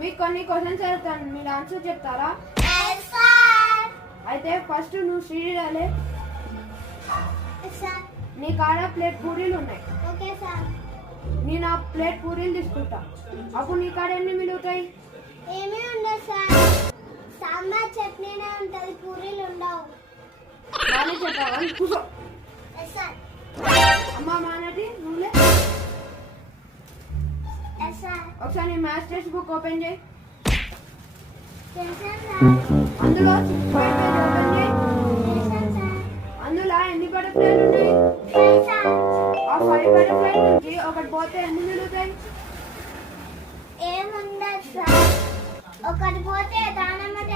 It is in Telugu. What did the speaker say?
మీకు కొన్ని క్వశ్చన్స్ అడుగుతాను, మీరు ఆన్సర్ చెప్తారా? అయితే ఫస్ట్ నువ్వు శ్రీరాలే. నీ కాడ ప్లేట్ పూరీలు ఉన్నాయి. నేను ఆ ప్లేట్ పూరీలు తీసుకుంటా. అప్పుడు నీ కాడ ఎన్ని మిగులుతాయి? ఏమీ ఉండదు సార్, సాంబార్ చట్నీనే ఉంటది, పూరీలు ఉండవు. బాగానే చెప్పావా? కూర్చో. అమ్మ మానటి నువ్వులే. ఒకసారి నీ మ్యాథ్స్ టెక్స్ట్ బుక్ ఓపెన్ చేయి. అందులో 6 పేజ్ ఓపెన్ చేయి. అందులో ఎన్ని బటర్ఫ్లైలు ఉన్నాయి? ఆ 5 బటర్ఫ్లై నుంచి ఒకటి పోతే ఎన్ని మిగులుతాయి? ఏముండదు సార్, ఒకటి పోతే దానమ్మటి